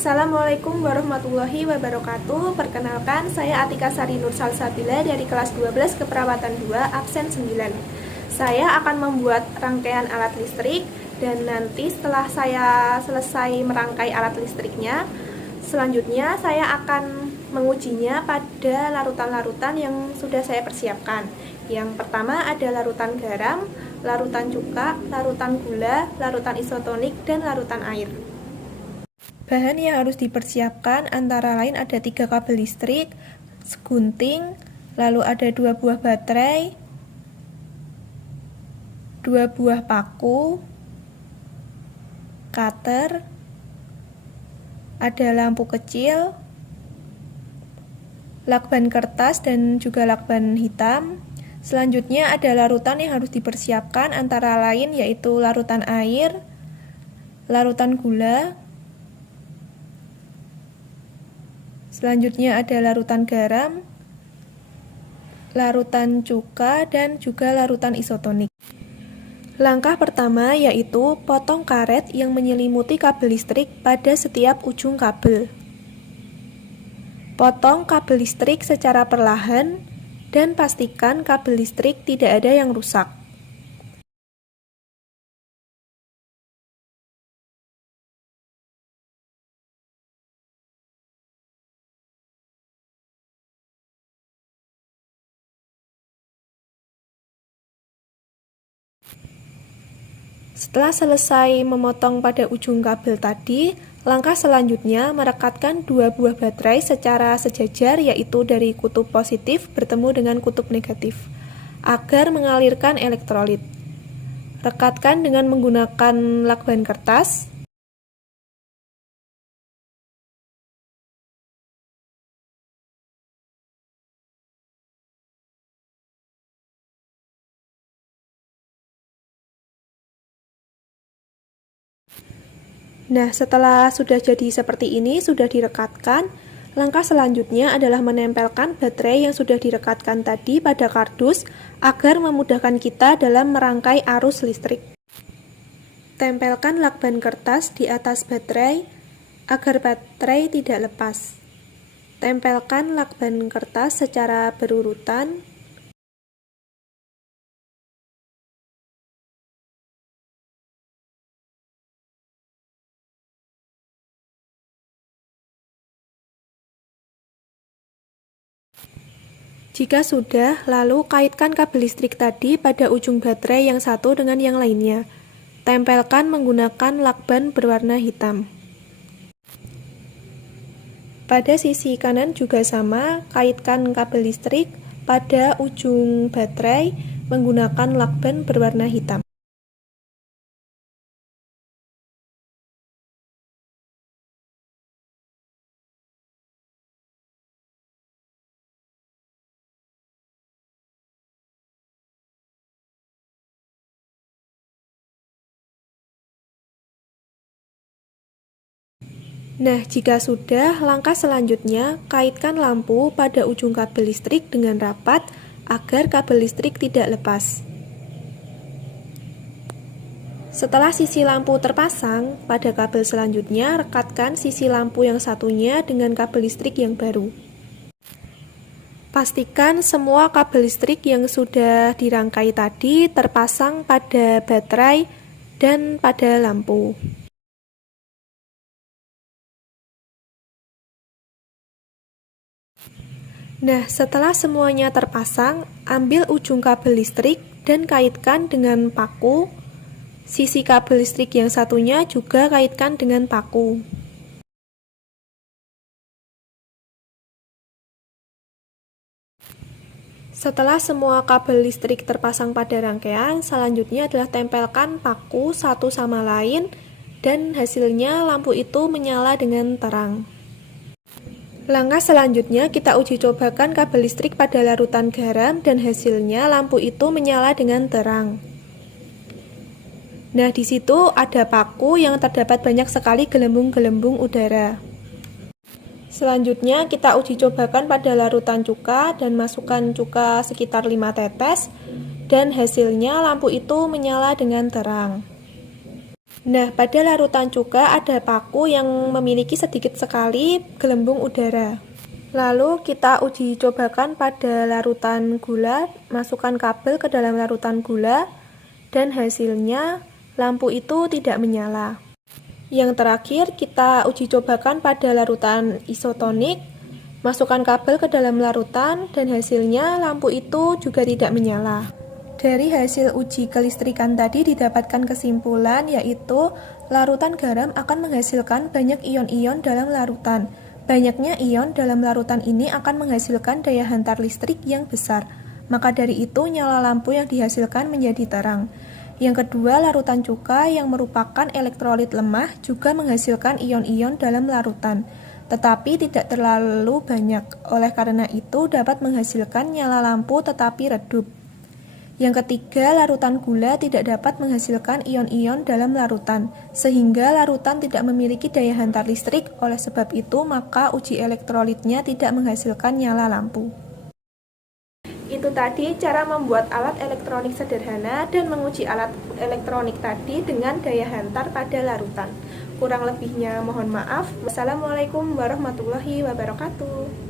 Assalamualaikum warahmatullahi wabarakatuh. Perkenalkan, saya Atika Sari Nur Salsabila dari kelas 12 Keperawatan 2, absen 9. Saya akan membuat rangkaian alat listrik dan nanti setelah saya selesai merangkai alat listriknya, selanjutnya saya akan mengujinya pada larutan-larutan yang sudah saya persiapkan. Yang pertama ada larutan garam, larutan cuka, larutan gula, larutan isotonik, dan larutan air. Bahan yang harus dipersiapkan antara lain ada 3 kabel listrik, segunting, lalu ada 2 buah baterai, 2 buah paku, cutter, ada lampu kecil, lakban kertas dan juga lakban hitam. Selanjutnya ada larutan yang harus dipersiapkan antara lain yaitu larutan air, larutan gula, selanjutnya ada larutan garam, larutan cuka, dan juga larutan isotonik. Langkah pertama yaitu potong karet yang menyelimuti kabel listrik pada setiap ujung kabel. Potong kabel listrik secara perlahan dan pastikan kabel listrik tidak ada yang rusak. Setelah selesai memotong pada ujung kabel tadi, langkah selanjutnya merekatkan 2 buah baterai secara sejajar yaitu dari kutub positif bertemu dengan kutub negatif agar mengalirkan elektrolit. Rekatkan dengan menggunakan lakban kertas. Nah, setelah sudah jadi seperti ini, sudah direkatkan, langkah selanjutnya adalah menempelkan baterai yang sudah direkatkan tadi pada kardus agar memudahkan kita dalam merangkai arus listrik. Tempelkan lakban kertas di atas baterai agar baterai tidak lepas. Tempelkan lakban kertas secara berurutan. Jika sudah, lalu kaitkan kabel listrik tadi pada ujung baterai yang satu dengan yang lainnya. Tempelkan menggunakan lakban berwarna hitam. Pada sisi kanan juga sama, kaitkan kabel listrik pada ujung baterai menggunakan lakban berwarna hitam. Nah, jika sudah, langkah selanjutnya kaitkan lampu pada ujung kabel listrik dengan rapat agar kabel listrik tidak lepas. Setelah sisi lampu terpasang, pada kabel selanjutnya rekatkan sisi lampu yang satunya dengan kabel listrik yang baru. Pastikan semua kabel listrik yang sudah dirangkai tadi terpasang pada baterai dan pada lampu. Nah, setelah semuanya terpasang, ambil ujung kabel listrik dan kaitkan dengan paku. Sisi kabel listrik yang satunya juga kaitkan dengan paku. Setelah semua kabel listrik terpasang pada rangkaian, selanjutnya adalah tempelkan paku satu sama lain dan hasilnya lampu itu menyala dengan terang. Langkah selanjutnya kita uji cobakan kabel listrik pada larutan garam dan hasilnya lampu itu menyala dengan terang. Nah, di situ ada paku yang terdapat banyak sekali gelembung-gelembung udara. Selanjutnya kita uji cobakan pada larutan cuka dan masukkan cuka sekitar 5 tetes dan hasilnya lampu itu menyala dengan terang. Nah, pada larutan cuka ada paku yang memiliki sedikit sekali gelembung udara. Lalu kita uji cobakan pada larutan gula, masukkan kabel ke dalam larutan gula, dan hasilnya lampu itu tidak menyala. Yang terakhir kita uji cobakan pada larutan isotonik, masukkan kabel ke dalam larutan, dan hasilnya lampu itu juga tidak menyala. Dari hasil uji kelistrikan tadi didapatkan kesimpulan yaitu larutan garam akan menghasilkan banyak ion-ion dalam larutan. Banyaknya ion dalam larutan ini akan menghasilkan daya hantar listrik yang besar. Maka dari itu nyala lampu yang dihasilkan menjadi terang. Yang kedua, larutan cuka yang merupakan elektrolit lemah juga menghasilkan ion-ion dalam larutan, tetapi tidak terlalu banyak. Oleh karena itu dapat menghasilkan nyala lampu tetapi redup. Yang ketiga, larutan gula tidak dapat menghasilkan ion-ion dalam larutan, sehingga larutan tidak memiliki daya hantar listrik. Oleh sebab itu, maka uji elektrolitnya tidak menghasilkan nyala lampu. Itu tadi cara membuat alat elektronik sederhana dan menguji alat elektronik tadi dengan daya hantar pada larutan. Kurang lebihnya mohon maaf. Wassalamualaikum warahmatullahi wabarakatuh.